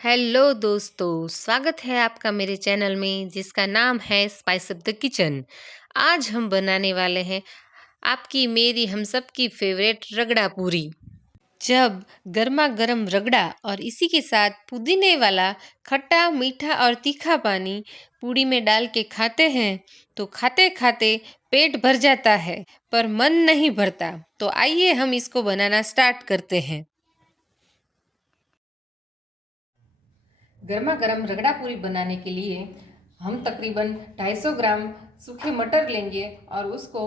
Hello दोस्तों, स्वागत है आपका मेरे चैनल में जिसका नाम है स्पाइस ऑफ द किचन। आज हम बनाने वाले हैं आपकी मेरी हम सब की फेवरेट रगड़ा पूरी। जब गर्मा गर्म रगड़ा और इसी के साथ पुदीने वाला खट्टा मीठा और तीखा पानी पूरी में डाल के खाते हैं तो खाते खाते पेट भर जाता है, पर मन नहीं भरता। तो आइए हम इसको बनाना स्टार्ट करते हैं। गर्मा गर्म रगड़ा पूरी बनाने के लिए हम तकरीबन 250 ग्राम सूखे मटर लेंगे और उसको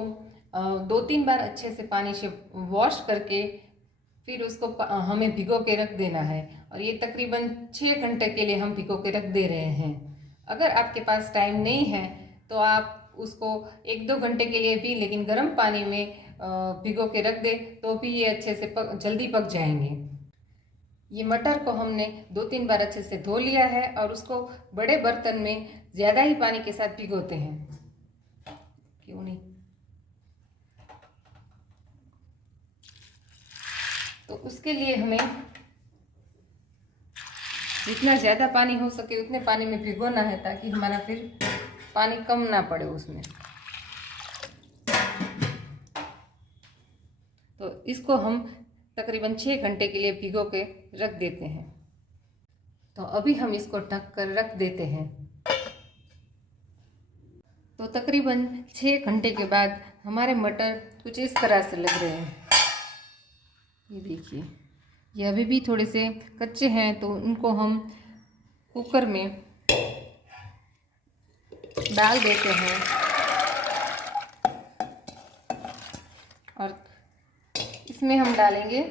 2-3 बार अच्छे से पानी से वॉश करके फिर उसको हमें भिगो के रख देना है। और ये तकरीबन 6 घंटे के लिए हम भिगो के रख दे रहे हैं। अगर आपके पास टाइम नहीं है तो आप उसको 1-2 घंटे के लिए भी लेकिन गर्म पानी में भिगो के रख दे तो भी ये अच्छे से जल्दी पक जाएंगे। ये मटर को हमने 2-3 बार अच्छे से धो लिया है और उसको बड़े बर्तन में ज़्यादा ही पानी के साथ भिगोते हैं। क्यों नहीं, तो उसके लिए हमें जितना ज़्यादा पानी हो सके उतने पानी में भिगोना है ताकि हमारा फिर पानी कम ना पड़े उसमें। तो इसको हम तकरीबन 6 घंटे के लिए भिगो के रख देते हैं। तो अभी हम इसको ढक कर रख देते हैं। तो तकरीबन 6 घंटे के बाद हमारे मटर कुछ इस तरह से लग रहे हैं। ये देखिए, ये अभी भी थोड़े से कच्चे हैं तो उनको हम कुकर में डाल देते हैं और इसमें हम डालेंगे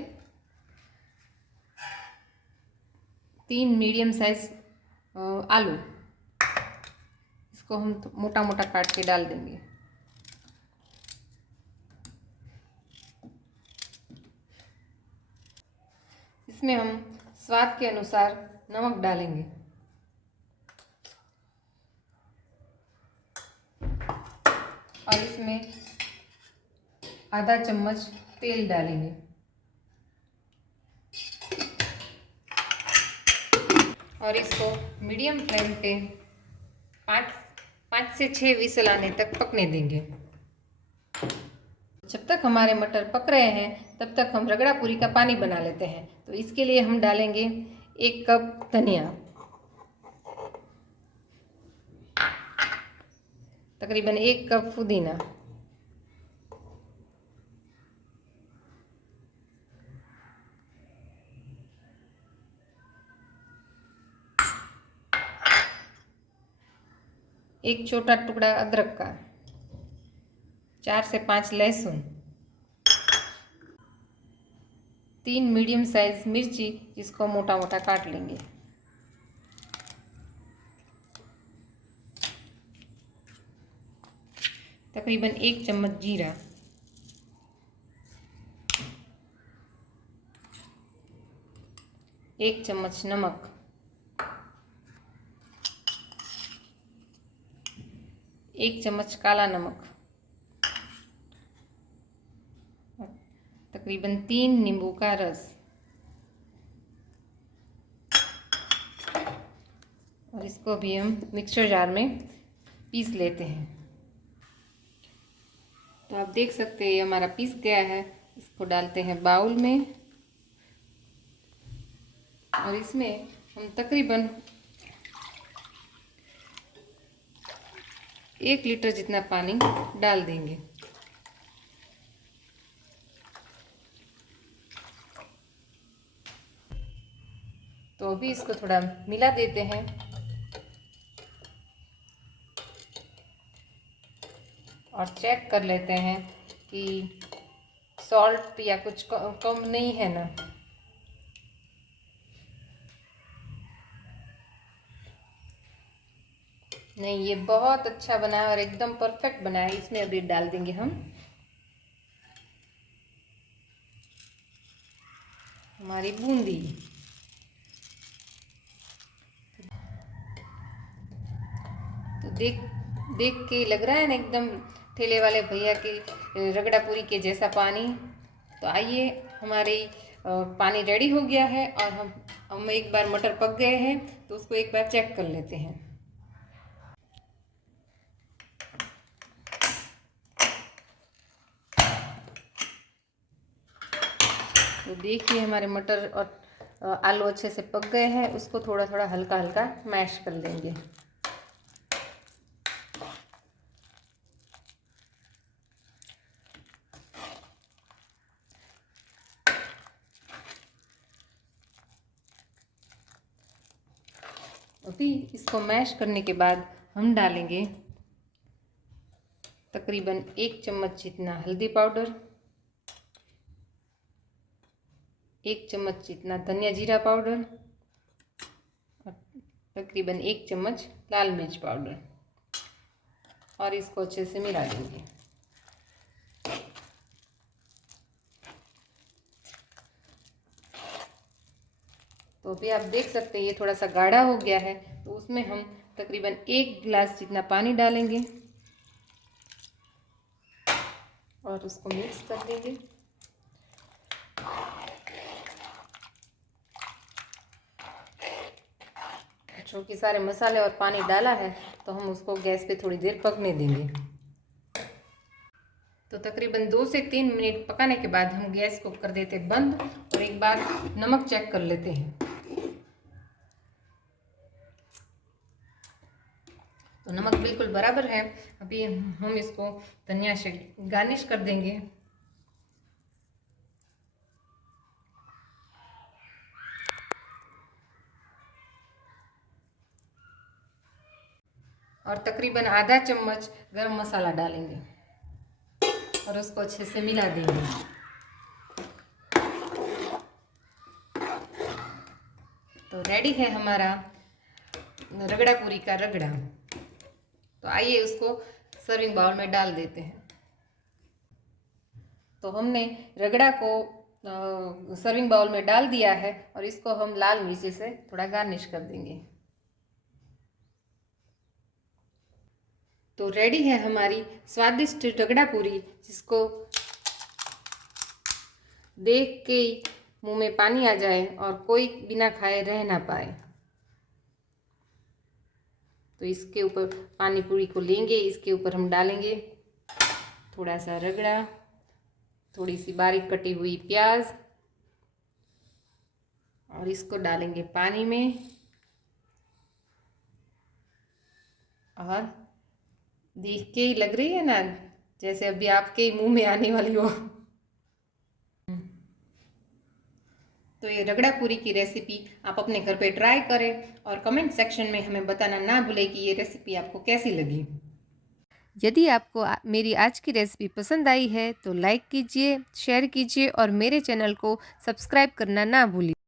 3 मीडियम साइज आलू। इसको हम मोटा मोटा काट के डाल देंगे। इसमें हम स्वाद के अनुसार नमक डालेंगे और इसमें आधा चम्मच तेल डालेंगे और इसको मीडियम फ्लेम पे 5 से 6 विसल आने तक पकने देंगे। जब तक हमारे मटर पक रहे हैं तब तक हम रगड़ा पूरी का पानी बना लेते हैं। तो इसके लिए हम डालेंगे 1 कप धनिया, तकरीबन 1 कप पुदीना, एक छोटा टुकड़ा अदरक का, 4 से 5 लहसुन, 3 मीडियम साइज मिर्ची जिसको मोटा मोटा काट लेंगे, तकरीबन 1 चम्मच जीरा, 1 चम्मच नमक, 1 चम्मच काला नमक, तकरीबन 3 नींबू का रस और इसको भी हम मिक्सर जार में पीस लेते हैं। तो आप देख सकते हैं ये हमारा पीस गया है। इसको डालते हैं बाउल में और इसमें हम तकरीबन 1 लीटर जितना पानी डाल देंगे। तो अभी इसको थोड़ा मिला देते हैं और चेक कर लेते हैं कि सॉल्ट या कुछ कम नहीं है ना। नहीं, ये बहुत अच्छा बना है और एकदम परफेक्ट बना है। इसमें अभी डाल देंगे हम हमारी बूंदी। तो देख के लग रहा है ना एकदम ठेले वाले भैया की रगड़ा पूरी के जैसा पानी। तो आइए, हमारी पानी रेडी हो गया है और हम हम एक बार मटर पक गए हैं तो उसको एक बार चेक कर लेते हैं। तो देखिए हमारे मटर और आलू अच्छे से पक गए हैं। उसको थोड़ा थोड़ा हल्का हल्का मैश कर लेंगे। अभी इसको मैश करने के बाद हम डालेंगे तकरीबन 1 चम्मच जितना हल्दी पाउडर, 1 चम्मच जितना धनिया जीरा पाउडर और तकरीबन 1 चम्मच लाल मिर्च पाउडर, और इसको अच्छे से मिला देंगे। तो अभी आप देख सकते हैं ये थोड़ा सा गाढ़ा हो गया है, तो उसमें हम तकरीबन 1 गिलास जितना पानी डालेंगे और उसको मिक्स कर देंगे। चूँकि सारे मसाले और पानी डाला है तो हम उसको गैस पे थोड़ी देर पकने देंगे। तो तकरीबन 2 से 3 मिनट पकाने के बाद हम गैस को कर देते बंद और एक बार नमक चेक कर लेते हैं। तो नमक बिल्कुल बराबर है। अभी हम इसको धनिया से गार्निश कर देंगे। और तकरीबन आधा चम्मच गरम मसाला डालेंगे और उसको अच्छे से मिला देंगे। तो रेडी है हमारा रगड़ा पूरी का रगड़ा। तो आइए उसको सर्विंग बाउल में डाल देते हैं। तो हमने रगड़ा को सर्विंग बाउल में डाल दिया है और इसको हम लाल मिर्ची से थोड़ा गार्निश कर देंगे। तो रेडी है हमारी स्वादिष्ट रगड़ा पूरी, जिसको देख के ही मुंह में पानी आ जाए और कोई बिना खाए रह ना पाए। तो इसके ऊपर पानी पूरी को लेंगे, इसके ऊपर हम डालेंगे थोड़ा सा रगड़ा, थोड़ी सी बारीक कटी हुई प्याज और इसको डालेंगे पानी में और देख के ही लग रही है ना जैसे अभी आपके ही मुंह में आने वाली हो। तो ये रगड़ा पूरी की रेसिपी आप अपने घर पे ट्राई करें और कमेंट सेक्शन में हमें बताना ना भूलें कि ये रेसिपी आपको कैसी लगी। यदि आपको मेरी आज की रेसिपी पसंद आई है तो लाइक कीजिए, शेयर कीजिए और मेरे चैनल को सब्सक्राइब करना ना भूलिए।